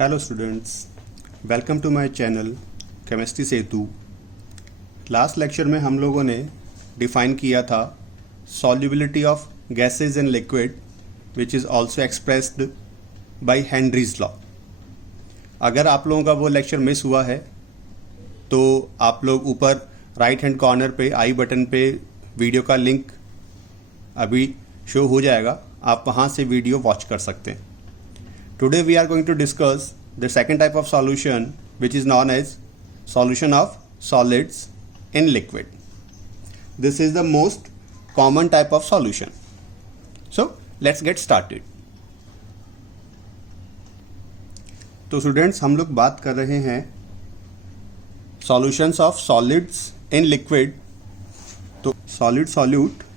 Hello students, welcome to my channel chemistry Setu. Last lecture में हम लोगों ने डिफाइन किया था solubility of gases in liquid which is also expressed by Henry's law. अगर आप लोगों का वो लेक्चर मिस हुआ है तो आप लोग ऊपर राइट हैंड कॉर्नर पे आई बटन पे वीडियो का लिंक अभी शो हो जाएगा, आप वहाँ से वीडियो वॉच कर सकते हैं। Today we are going to discuss the second type of solution, which is known as solution of solids in liquid. This is the most common type of solution. So let's get started. तो students, हम लोग बात कर रहे हैं solutions of solids in liquid. तो solid solute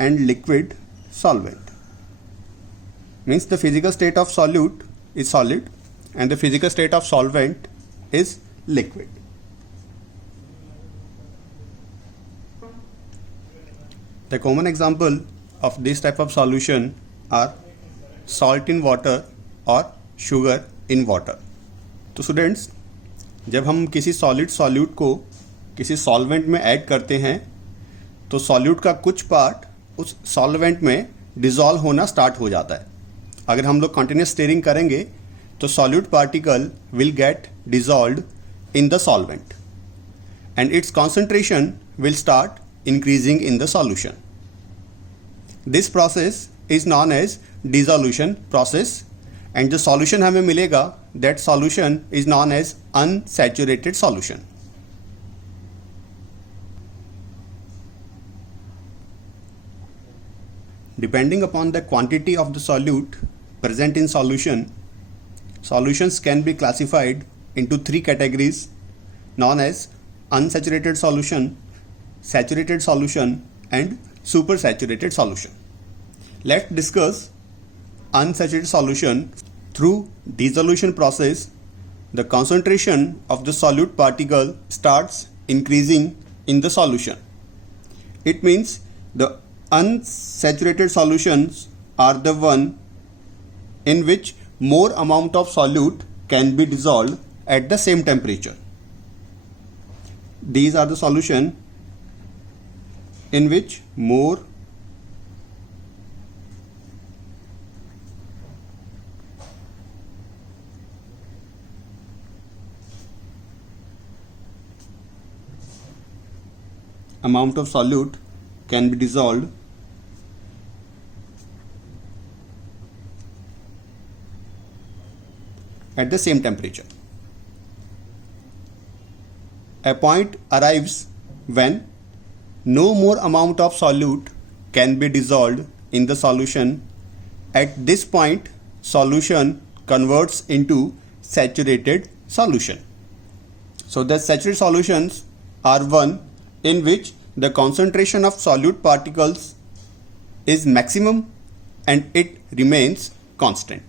and liquid solvent means the physical state of solute is solid and the physical state of solvent is liquid. The common example of this type of solution are salt in water or sugar in water. तो students, जब हम किसी solid solute को किसी solvent में add करते हैं तो सॉल्यूट का कुछ पार्ट उस सॉल्वेंट में डिसॉल्व होना स्टार्ट हो जाता है। अगर हम लोग कंटिन्यूस स्टीयरिंग करेंगे तो solute particle will get dissolved in the solvent and its concentration will start increasing in the solution. This process is known as dissolution process and जो सॉल्यूशन हमें मिलेगा that solution is known as unsaturated solution. Depending upon the quantity of the solute present in solution, solutions can be classified into three categories known as unsaturated solution, saturated solution and supersaturated solution. Let's discuss unsaturated solution. Through dissolution process, the concentration of the solute particle starts increasing in the solution. It means the unsaturated solutions are the one in which more amount of solute can be dissolved at the same temperature. These are the solution in which more amount of solute can be dissolved at the same temperature. A point arrives when no more amount of solute can be dissolved in the solution. At this point, solution converts into saturated solution. So the saturated solutions are one in which the concentration of solute particles is maximum and it remains constant.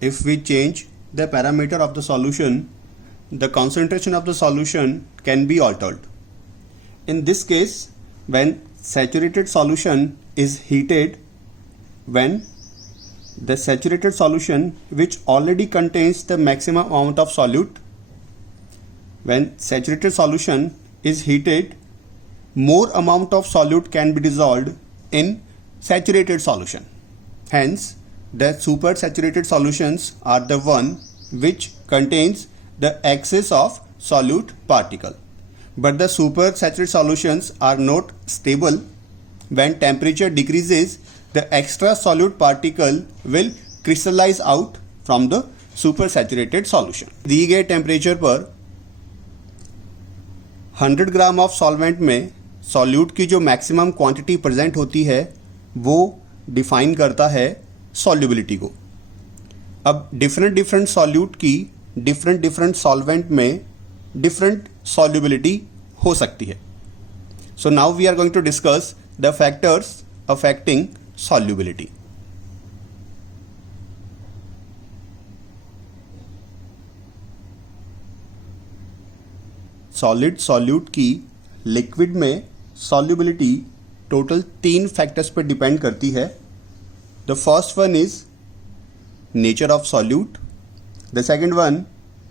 If we change the parameter of the solution, the concentration of the solution can be altered. In this case, when saturated solution is heated, when the saturated solution which already contains the maximum amount of solute, when saturated solution is heated, more amount of solute can be dissolved in saturated solution. Hence, the supersaturated solutions are the one which contains the excess of solute particle. But the supersaturated solutions are not stable. When temperature decreases, the extra solute particle will crystallize out from the supersaturated solution. दी गए temperature पर 100 gram of solvent में solute की जो maximum quantity present होती है वो define करता है सॉल्युबिलिटी को। अब डिफरेंट सॉल्यूट की डिफरेंट सॉल्वेंट में डिफरेंट सॉल्युबिलिटी हो सकती है। So now we are going to discuss the factors affecting solubility. Solid solute की लिक्विड में सॉल्युबिलिटी टोटल 3 फैक्टर्स पर डिपेंड करती है। The first one is nature of solute, the second one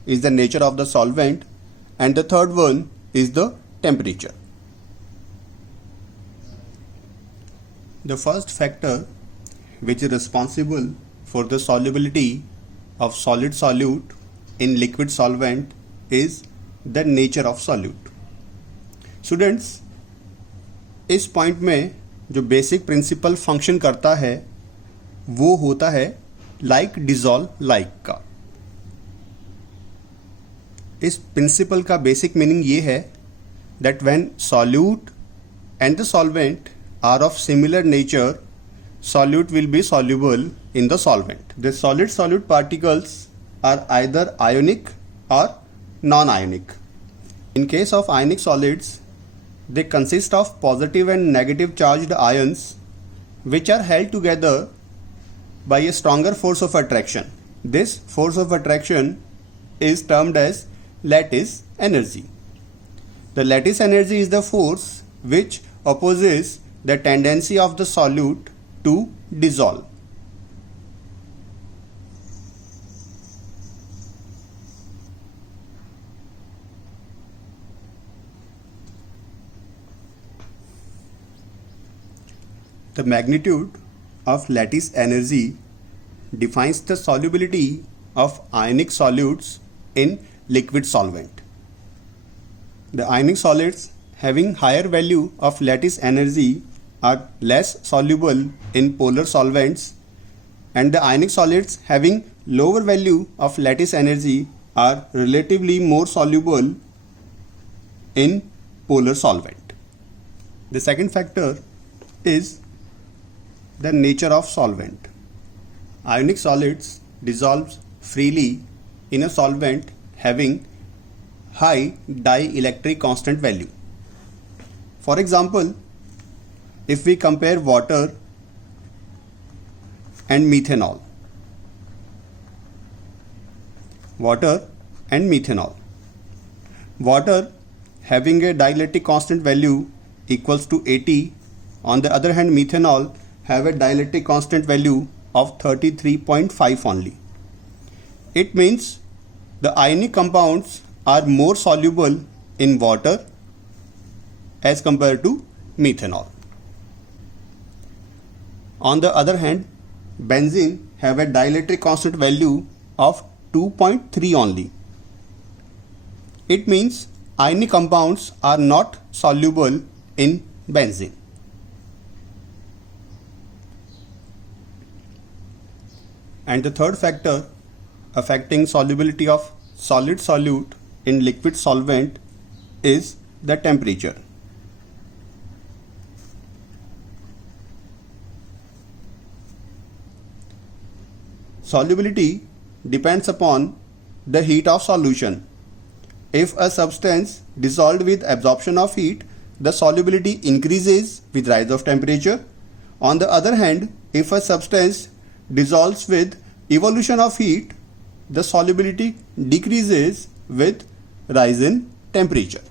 is the nature of the solvent, and the third one is the temperature. The first factor which is responsible for the solubility of solid solute in liquid solvent is the nature of solute. Students, इस point में जो basic principle function करता है वो होता है like dissolve like का. इस प्रिंसिपल का बेसिक मीनिंग ये है that when solute and the solvent are of similar nature, solute will be soluble in the solvent. The solid solute particles are either ionic or non-ionic. In case of ionic solids, they consist of positive and negative charged ions which are held together by a stronger force of attraction. This force of attraction is termed as lattice energy. The lattice energy is the force which opposes the tendency of the solute to dissolve. The magnitude of lattice energy defines the solubility of ionic solutes in liquid solvent. The ionic solids having higher value of lattice energy are less soluble in polar solvents, and the ionic solids having lower value of lattice energy are relatively more soluble in polar solvent. The second factor is the nature of solvent. Ionic solids dissolve freely in a solvent having high dielectric constant value. For example, if we compare water and methanol, water having a dielectric constant value equals to 80, on the other hand methanol have a dielectric constant value of 33.5 only. It means the ionic compounds are more soluble in water as compared to methanol. On the other hand, benzene have a dielectric constant value of 2.3 only. It means ionic compounds are not soluble in benzene. And the third factor affecting solubility of solid solute in liquid solvent is the temperature. Solubility depends upon the heat of solution. If a substance dissolved with absorption of heat, the solubility increases with rise of temperature. On the other hand, if a substance dissolves with evolution of heat, the solubility decreases with rise in temperature.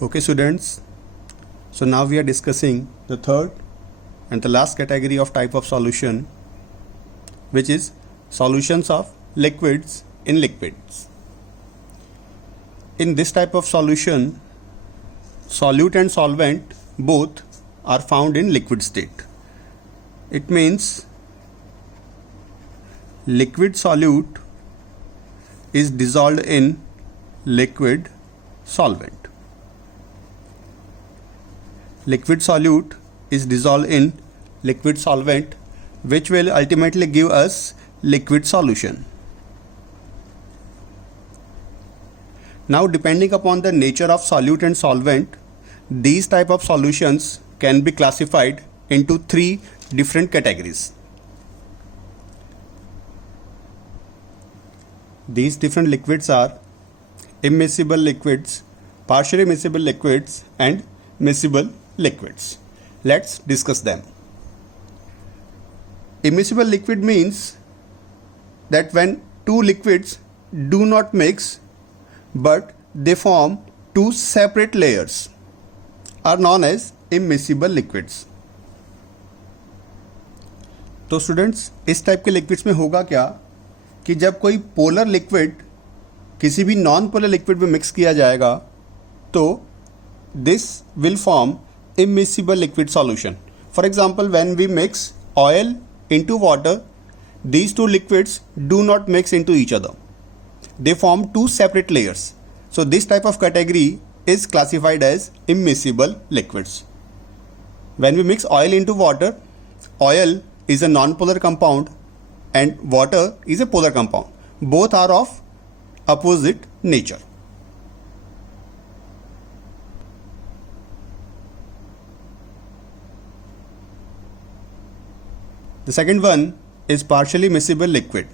Okay students, so now we are discussing the third and the last category of type of solution, which is solutions of liquids in liquids. In this type of solution, solute and solvent both are found in liquid state. It means liquid solute is dissolved in liquid solvent. Liquid solute is dissolved in liquid solvent, which will ultimately give us liquid solution. Now, depending upon the nature of solute and solvent, these type of solutions can be classified into three different categories. These different liquids are immiscible liquids, partially miscible liquids, and miscible liquids. Let's discuss them. Immiscible liquid means that when two liquids do not mix but they form two separate layers are known as immiscible liquids. तो students इस type के liquids में होगा क्या कि जब कोई polar liquid किसी भी नॉन पोलर लिक्विड में मिक्स किया जाएगा तो this will form immiscible liquid solution. For example, when we mix oil into water, these two liquids do not mix into each other. They form two separate layers. So this type of category is classified as immiscible liquids. When we mix oil into water, oil is a non-polar compound and water is a polar compound. Both are of opposite nature. The second one is partially miscible liquid.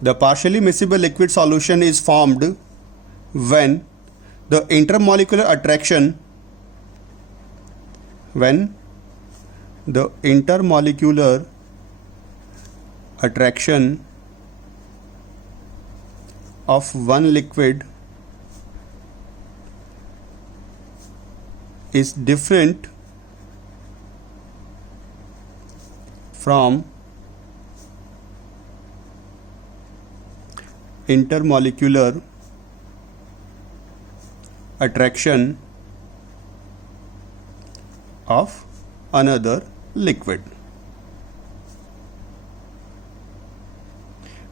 The partially miscible liquid solution is formed when the intermolecular attraction of one liquid is different from intermolecular attraction of another liquid.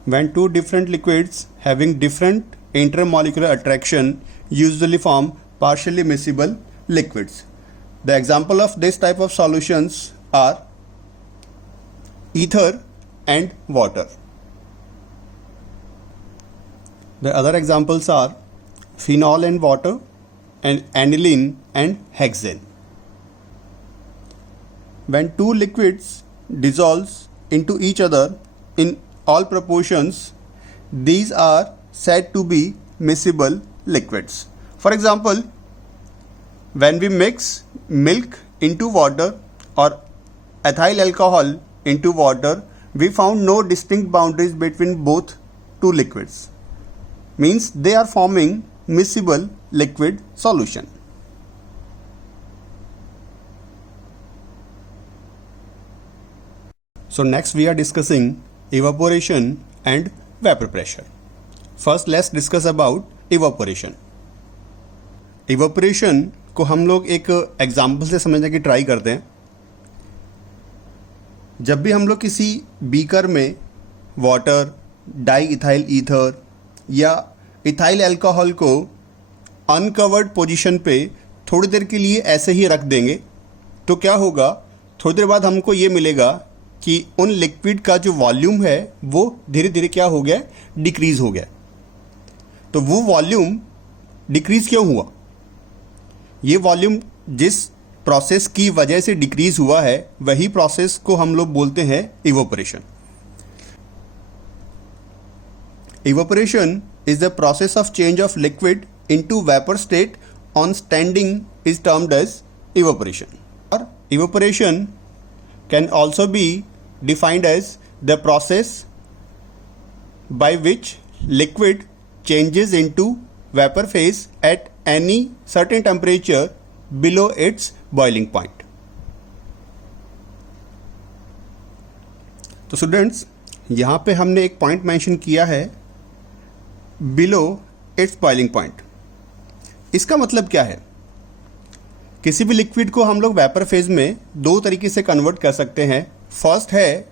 When two different liquids having different intermolecular attraction usually form partially miscible liquids. The example of this type of solutions are ether and water. The other examples are phenol and water and aniline and hexane. When two liquids dissolve into each other in all proportions, these are said to be miscible liquids. For example, when we mix milk into water or ethyl alcohol into water, we found no distinct boundaries between both two liquids. Means they are forming miscible liquid solution. So next we are discussing evaporation and vapor pressure. First let's discuss about evaporation. Evaporation को हम लोग एक example से समझने की try करते हैं. जब भी हम लोग किसी बीकर में वाटर, डाई इथाइल ईथर या इथाइल अल्कोहल को अनकवर्ड पोजीशन पे थोड़ी देर के लिए ऐसे ही रख देंगे तो क्या होगा, थोड़ी देर बाद हमको ये मिलेगा कि उन लिक्विड का जो वॉल्यूम है वो धीरे धीरे क्या हो गया, डिक्रीज़ हो गया. तो वो वॉल्यूम डिक्रीज़ क्यों हुआ? ये वॉल्यूम जिस प्रोसेस की वजह से डिक्रीज़ हुआ है वही प्रोसेस को हम लोग बोलते हैं evaporation. Evaporation is the process of change of liquid into vapor state on standing is termed as evaporation. Or evaporation can also be defined as the process by which liquid changes into vapor phase at any certain temperature below its boiling point. तो students यहाँ पे हमने एक point mention किया है, below it's boiling point. इसका मतलब क्या है? किसी भी लिक्विड को हम लोग वेपर फेज में दो तरीके से कन्वर्ट कर सकते हैं. फर्स्ट है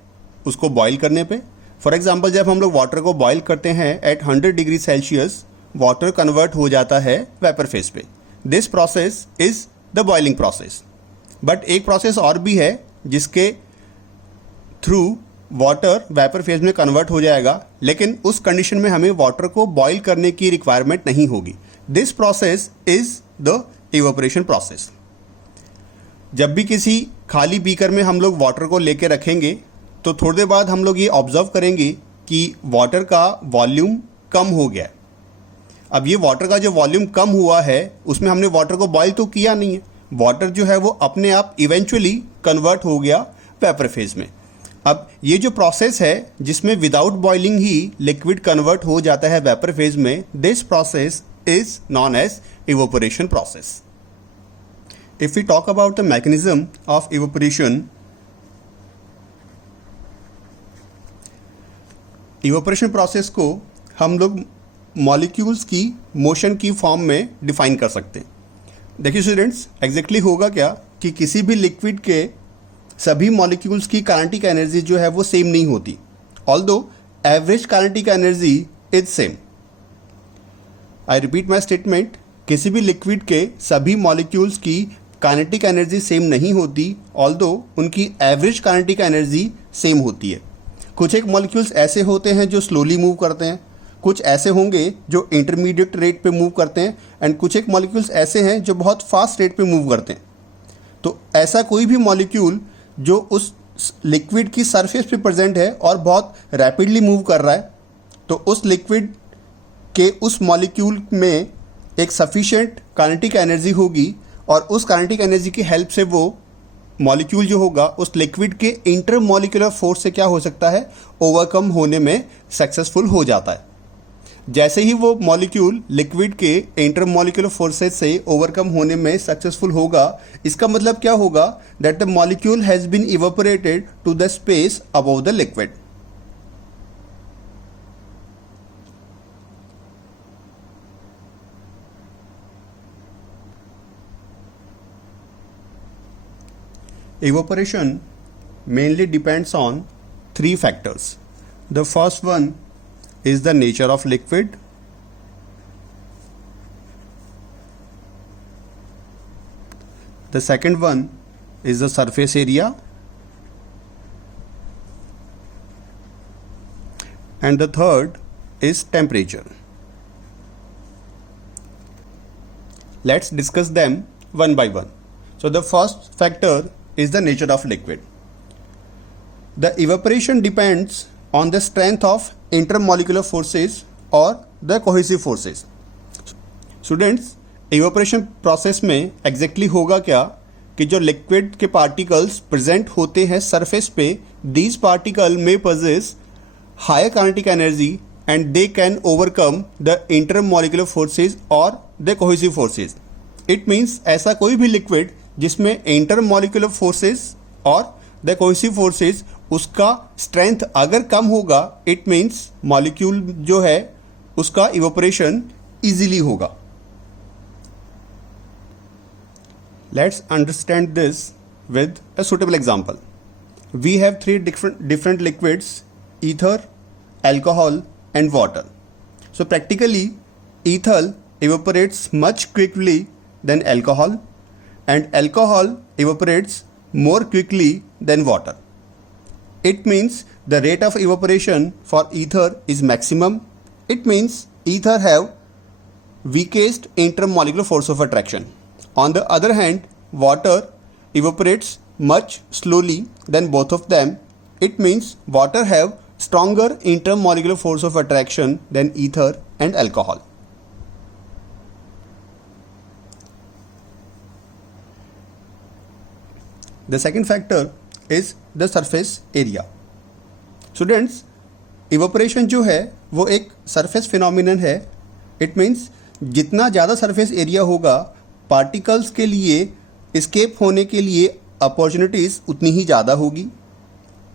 उसको बॉईल करने पे. फॉर एग्जांपल जब हम लोग वाटर को बॉईल करते हैं at 100 degree Celsius, water convert हो जाता है वेपर फेज पे. This process is the boiling process. But एक प्रोसेस और भी है जिसके थ्रू वाटर वेपर फेज में कन्वर्ट हो जाएगा, लेकिन उस कंडीशन में हमें वाटर को बॉईल करने की रिक्वायरमेंट नहीं होगी. This process is the evaporation process. जब भी किसी खाली बीकर में हम लोग वाटर को लेके रखेंगे तो थोड़ी देर बाद हम लोग ये ऑब्जर्व करेंगे कि वाटर का वॉल्यूम कम हो गया. अब ये वाटर का जो वॉल्यूम कम हुआ है उसमें हमने वाटर को बॉईल तो किया नहीं है. वाटर जो है वो अपने आप इवेंचुअली कन्वर्ट हो गया वेपर फेज में. अब ये जो प्रोसेस है जिसमें विदाउट बॉइलिंग ही लिक्विड कन्वर्ट हो जाता है वेपर फेज में, this process is known as evaporation process. If we talk about the mechanism of evaporation process को हम लोग मॉलिक्यूल्स की मोशन की फॉर्म में डिफाइन कर सकते हैं. देखिए स्टूडेंट्स, एग्जैक्टली होगा क्या कि किसी भी लिक्विड के सभी मॉलिक्यूल्स की काइनेटिक एनर्जी जो है वो सेम नहीं होती, although average kinetic energy is same. I repeat my statement, किसी भी लिक्विड के सभी मॉलिक्यूल्स की काइनेटिक एनर्जी सेम नहीं होती, ऑल्दो उनकी एवरेज काइनेटिक एनर्जी सेम होती है. कुछ एक मॉलिक्यूल्स ऐसे होते हैं जो स्लोली मूव करते हैं, कुछ ऐसे होंगे जो इंटरमीडिएट रेट पे मूव करते हैं, एंड कुछ एक मॉलिक्यूल्स ऐसे हैं जो बहुत फास्ट रेट पे मूव करते हैं. तो ऐसा कोई भी मॉलिक्यूल जो उस लिक्विड की सरफेस पे प्रेजेंट है और बहुत रैपिडली मूव कर रहा है, तो उस लिक्विड के उस मॉलिक्यूल में एक सफिशिएंट काइनेटिक एनर्जी होगी, और उस काइनेटिक एनर्जी की हेल्प से वो मॉलिक्यूल जो होगा उस लिक्विड के इंटरमॉलिक्यूलर फोर्स से क्या हो सकता है, ओवरकम होने में सक्सेसफुल हो जाता है. जैसे ही वो मॉलिक्यूल लिक्विड के इंटरमॉलिक्यूलर फोर्सेस से ओवरकम होने में सक्सेसफुल होगा, इसका मतलब क्या होगा, that the molecule has been evaporated to the space above the liquid. Evaporation mainly depends on three factors. The first one is the nature of liquid. The second one is the surface area. And the third is temperature. Let's discuss them one by one. So the first factor is the nature of liquid. The evaporation depends on the strength of intermolecular forces or the cohesive forces. Students, evaporation process में exactly होगा क्या कि जो liquid के particles present होते हैं surface पे, these particles may possess higher kinetic energy and they can overcome the intermolecular forces or the cohesive forces. It means ऐसा कोई भी liquid जिसमें इंटरमॉलिक्यूलर फोर्सेस और द कोहेसिव फोर्सेस उसका स्ट्रेंथ अगर कम होगा, इट मीन्स मॉलिक्यूल जो है उसका इवेपोरेशन इजीली होगा. Let's understand this with a suitable example. We have three different liquids, ether, alcohol and water. So practically ether evaporates much quickly than alcohol, and alcohol evaporates more quickly than water. It means the rate of evaporation for ether is maximum. It means ether have weakest intermolecular force of attraction. On the other hand, water evaporates much slowly than both of them. It means water have stronger intermolecular force of attraction than ether and alcohol. The second factor is the surface area. Students, evaporation जो है वो एक surface phenomenon है. It means जितना ज़्यादा surface area होगा, particles के लिए escape होने के लिए opportunities उतनी ही ज़्यादा होगी.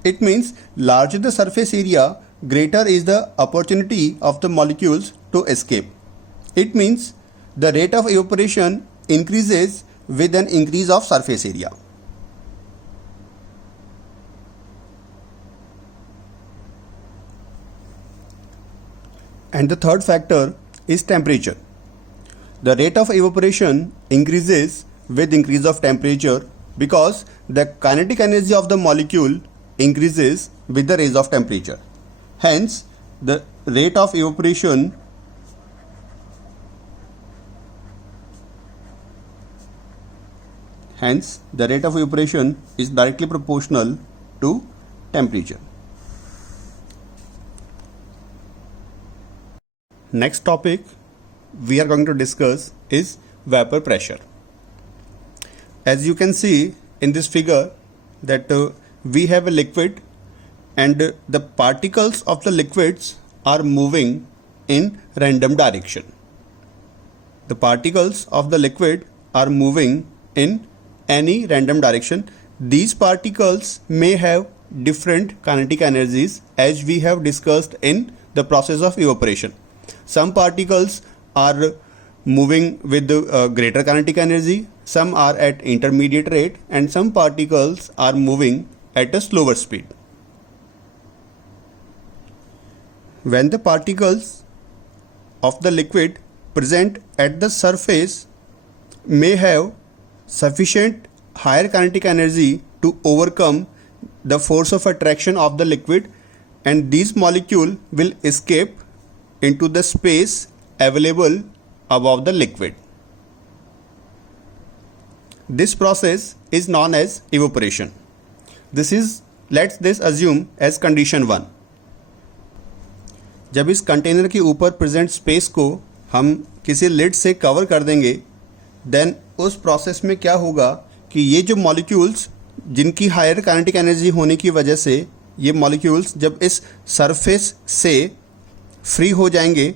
It means larger the surface area, greater is the opportunity of the molecules to escape. It means the rate of evaporation increases with an increase of surface area. And the third factor is temperature. The rate of evaporation increases with increase of temperature because the kinetic energy of the molecule increases with the rise of temperature. Hence, the rate of evaporation is directly proportional to temperature. Next topic we are going to discuss is vapor pressure. As you can see in this figure that we have a liquid and the particles of the liquids are moving in random direction. The particles of the liquid are moving in any random direction. These particles may have different kinetic energies as we have discussed in the process of evaporation. Some particles are moving with greater kinetic energy, some are at intermediate rate, and some particles are moving at a slower speed. When the particles of the liquid present at the surface may have sufficient higher kinetic energy to overcome the force of attraction of the liquid, and these molecules will escape into the space available above the liquid. This process is known as evaporation. Let's assume as condition 1. जब इस container के ऊपर present space को हम किसी lid से cover कर देंगे, देन उस प्रोसेस में क्या होगा कि ये जो मॉलिक्यूल्स जिनकी हायर काइनेटिक एनर्जी होने की वजह से ये मॉलिक्यूल्स जब इस सरफेस से फ्री हो जाएंगे,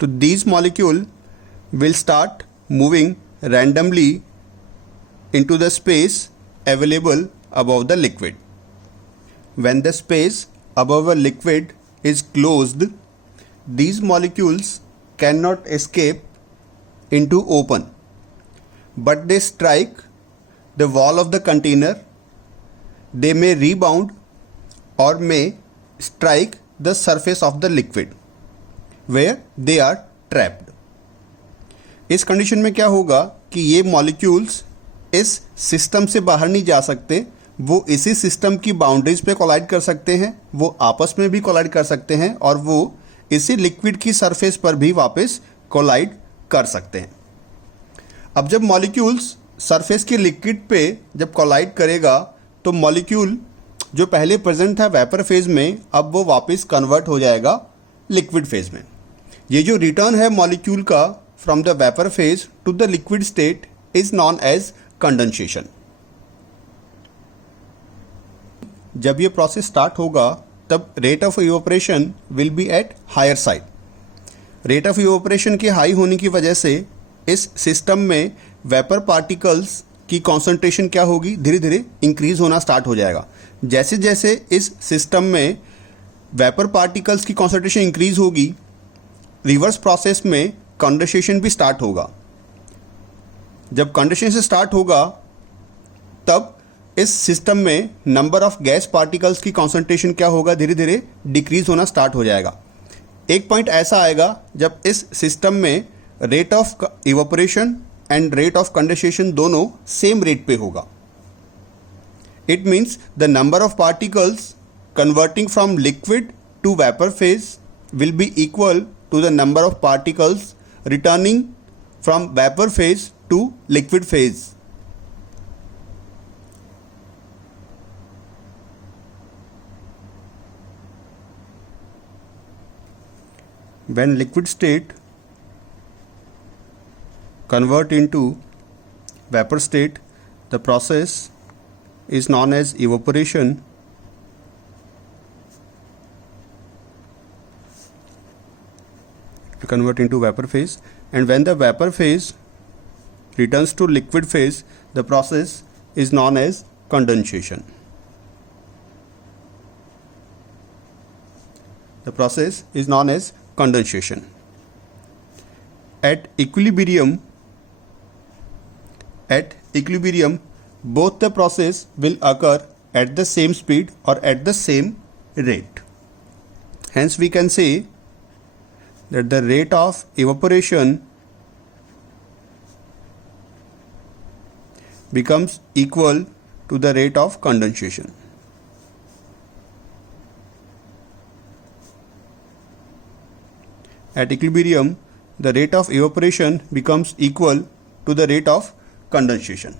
तो these molecule will start moving randomly into the space available above the liquid. When the space above a liquid is closed, these molecules cannot escape into open, but they strike the wall of the container. They may rebound or may strike the surface of the liquid where they are trapped. इस condition में क्या होगा कि ये molecules इस system से बाहर नहीं जा सकते, वो इसी सिस्टम की बाउंड्रीज पे कोलाइड कर सकते हैं, वो आपस में भी कोलाइड कर सकते हैं और वो इसी लिक्विड की सरफेस पर भी वापस कोलाइड कर सकते हैं. अब जब मॉलिक्यूल्स सरफेस की लिक्विड पे जब कोलाइड करेगा तो मॉलिक्यूल जो पहले प्रेजेंट था वेपर फेज में, अब वो वापस कन्वर्ट हो जाएगा लिक्विड फेज में. ये जो रिटर्न है मॉलिक्यूल का from the vapour phase to the liquid state is known as condensation. जब ये प्रोसेस स्टार्ट होगा तब rate of evaporation will be at higher side. Rate of evaporation के हाई होने की वजह से इस सिस्टम में वेपर पार्टिकल्स की कॉन्सेंट्रेशन क्या होगी, धीरे धीरे इंक्रीज होना स्टार्ट हो जाएगा. जैसे जैसे इस सिस्टम में वेपर पार्टिकल्स की कॉन्सेंट्रेशन इंक्रीज होगी, रिवर्स प्रोसेस में कंडेंसेशन भी स्टार्ट होगा. जब कंडेंसेशन स्टार्ट होगा तब इस सिस्टम में नंबर ऑफ गैस पार्टिकल्स की कॉन्सेंट्रेशन क्या होगा, धीरे धीरे डिक्रीज होना स्टार्ट हो जाएगा. एक पॉइंट ऐसा आएगा जब इस सिस्टम में rate of evaporation and rate of condensation दोनों सेम रेट पे होगा. It means the number of particles converting from liquid to vapour phase will be equal to the number of particles returning from vapour phase to liquid phase. When liquid state convert into vapor state, the process is known as evaporation. To convert into vapor phase, and when the vapor phase returns to liquid phase, the process is known as condensation. The process is known as condensation. At equilibrium, both the process will occur at the same speed or at the same rate. Hence, we can say that the rate of evaporation becomes equal to the rate of condensation. At equilibrium, the rate of evaporation becomes equal to the rate of condensation.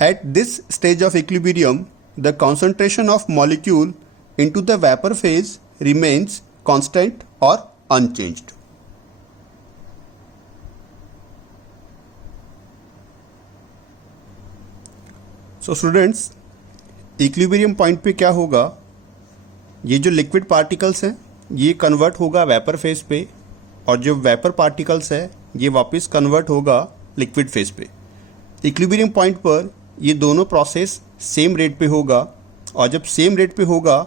At this stage of equilibrium, the concentration of molecule into the vapor phase remains constant or unchanged. So students, equilibrium point पे क्या होगा, ये जो liquid particles हैं ये convert होगा vapour phase पे, और जो वेपर पार्टिकल्स है ये वापस कन्वर्ट होगा लिक्विड फेज पे। इक्विलिब्रियम पॉइंट पर ये दोनों प्रोसेस सेम रेट पे होगा, और जब सेम रेट पे होगा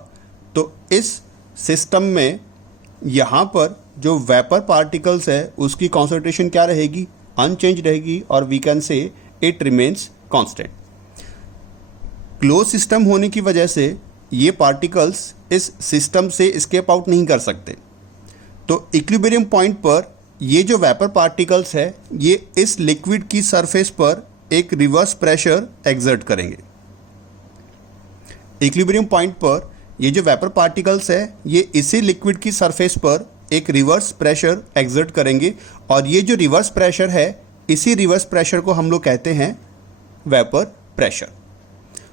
तो इस सिस्टम में यहाँ पर जो वेपर पार्टिकल्स है उसकी कॉन्सेंट्रेशन क्या रहेगी, अनचेंज रहेगी, और we can say it remains constant. Close system होने की वजह से ये पार्टिकल्स इस सिस्टम से एस्केप आउट नहीं कर सकते। तो इक्विलिब्रियम पॉइंट पर ये जो वेपर पार्टिकल्स है ये इस लिक्विड की सरफेस पर एक रिवर्स प्रेशर एक्सर्ट करेंगे। इक्विलिब्रियम पॉइंट पर ये जो वेपर पार्टिकल्स है ये इसी लिक्विड की सरफेस पर एक रिवर्स प्रेशर एक्सर्ट करेंगे, और ये जो रिवर्स प्रेशर है इसी रिवर्स प्रेशर को हम लोग कहते हैं vapour pressure.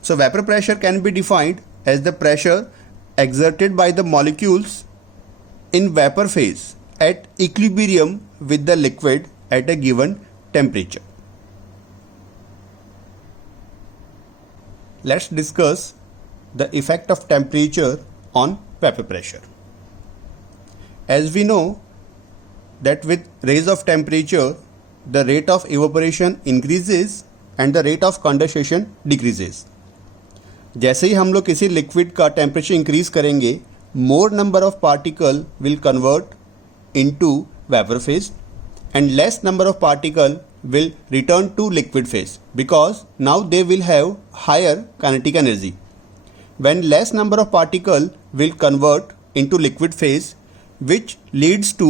So vapour pressure can be defined as the pressure exerted by the molecules in vapor phase at equilibrium with the liquid at a given temperature. Let's discuss the effect of temperature on vapor pressure. As we know that with raise of temperature, the rate of evaporation increases and the rate of condensation decreases. जैसे ही हम लोग किसी liquid का temperature increase करेंगे, मोर number of particle will convert into vapour phase and less number of particle will return to liquid phase because now they will have higher kinetic energy. When less number of particle will convert into liquid phase, which leads to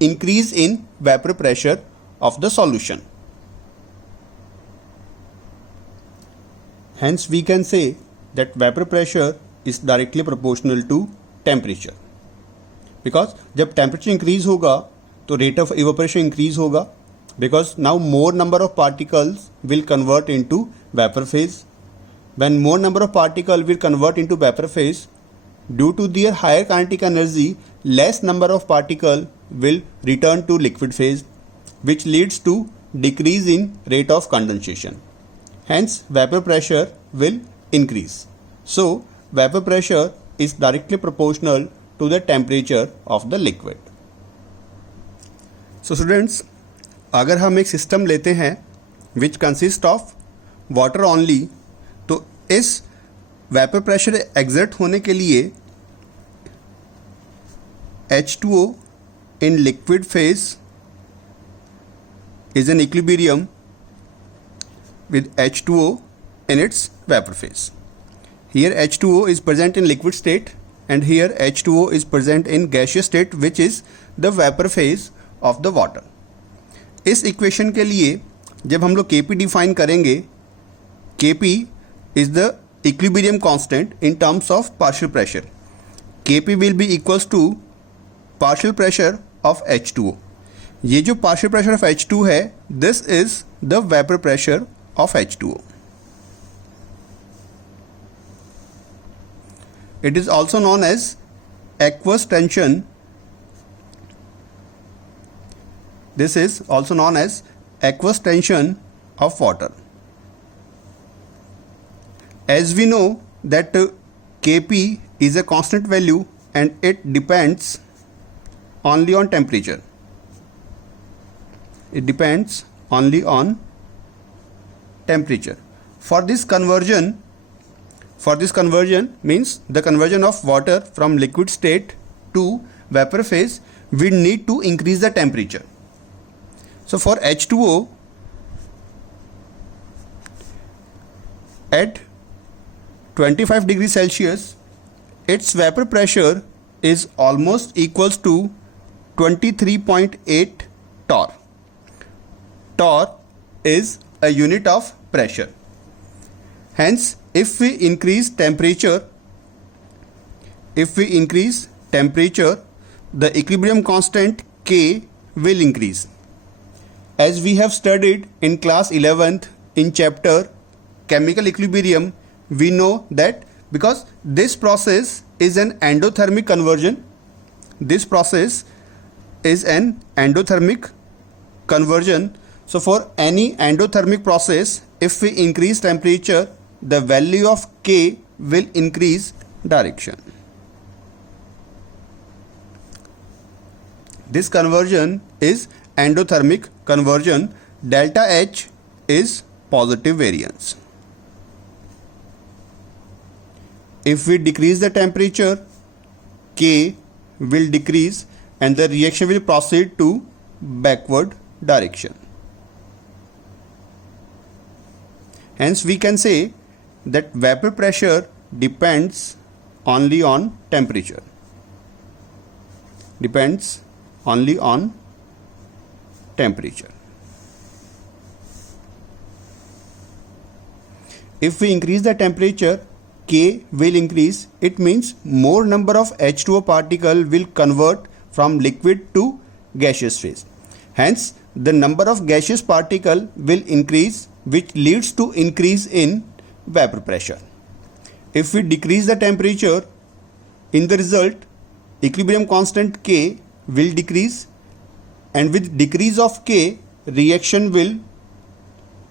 increase in vapor pressure of the solution. Hence we can say that vapor pressure is directly proportional to temperature, because जब temperature increase होगा तो rate of evaporation increase होगा, because now more number of particles will convert into vapor phase. When more number of particles will convert into vapor phase, due to their higher kinetic energy, less number of particles will return to liquid phase, which leads to decrease in rate of condensation. Hence vapor pressure will increase. So vapor pressure is directly proportional to the temperature of the liquid. So students, अगर हम एक system लेते हैं which consist of water only, तो इस vapor pressure exert होने के लिए H2O in liquid phase is in equilibrium with H2O in its vapor phase. Here H2O is present in liquid state and here H2O is present in gaseous state, which is the vapor phase of the water. इस equation के लिए जब हम लोग Kp define करेंगे, Kp is the equilibrium constant in terms of partial pressure. Kp will be equals to partial pressure of H2O. ये जो partial pressure of H2 है, this is the vapor pressure of H2O. It is also known as aqueous tension. This is also known as aqueous tension of water. As we know that Kp is a constant value and it depends only on temperature. It depends only on temperature. For this conversion means the conversion of water from liquid state to vapor phase, we need to increase the temperature. So for H2O at 25 degrees Celsius, its vapor pressure is almost equals to 23.8 torr. Torr is a unit of pressure. Hence, if we increase temperature, the equilibrium constant K will increase. As we have studied in class 11th in chapter chemical equilibrium, we know that because this process is an endothermic conversion, so for any endothermic process, if we increase temperature, the value of K will increase direction. This conversion is endothermic conversion, delta H is positive variance. If we decrease the temperature, K will decrease and the reaction will proceed to backward direction. Hence we can say that vapor pressure depends only on temperature. Depends only on temperature. If we increase the temperature, K will increase. It means more number of H2O particle will convert from liquid to gaseous phase. Hence, the number of gaseous particle will increase, which leads to increase in vapor pressure. If we decrease the temperature, in the result, equilibrium constant K will decrease, and with decrease of K, reaction will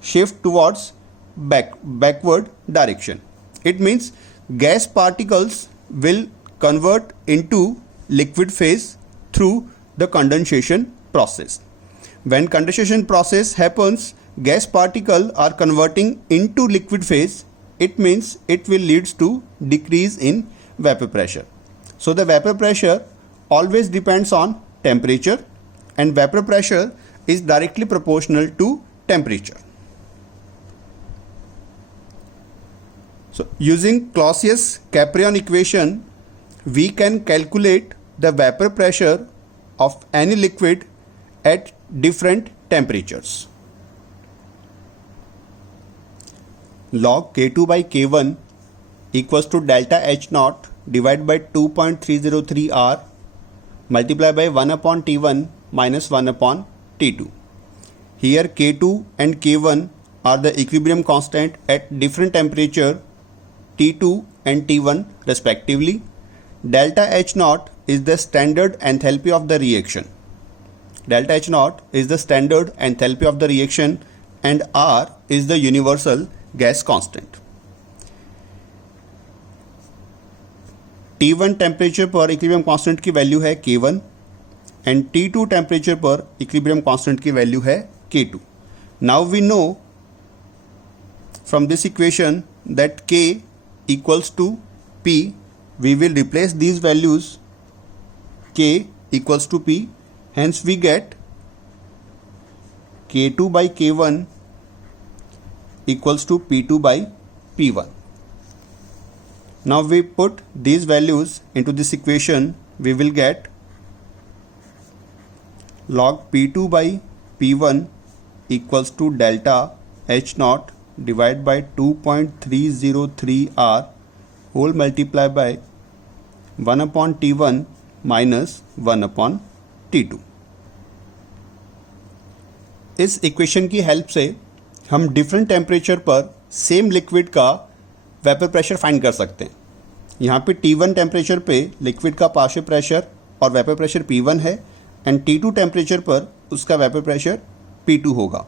shift towards backward direction. It means gas particles will convert into liquid phase through the condensation process. When condensation process happens, gas particles are converting into liquid phase. It means it will lead to decrease in vapor pressure. So the vapor pressure always depends on temperature, and vapor pressure is directly proportional to temperature. So using Clausius-Caprion equation, we can calculate the vapor pressure of any liquid at different temperatures. Log K2 by K1 equals to delta H naught divided by 2.303 R multiplied by 1 upon T1 minus 1 upon T2. Here K2 and K1 are the equilibrium constant at different temperature T2 and T1 respectively. Delta H naught is the standard enthalpy of the reaction. Delta H naught is the standard enthalpy of the reaction and R is the universal gas constant. T1 temperature पर equilibrium constant की value है K1 and T2 temperature पर equilibrium constant की value है K2. Now we know from this equation that K equals to P. We will replace these values. K equals to P. Hence we get K2 by K1 equals to P2 by P1. Now we put these values into this equation. We will get log P2 by P1 equals to delta H naught divided by 2.303 R whole multiplied by 1 upon T1 minus 1 upon T2. इस equation की help से हम different temperature पर same liquid का vapour pressure find कर सकते हैं. यहाँ पे T1 टेम्परेचर पे लिक्विड का पार्शियल प्रेशर और वेपर प्रेशर P1 है एंड T2 टेम्परेचर पर उसका वेपर प्रेशर P2 होगा.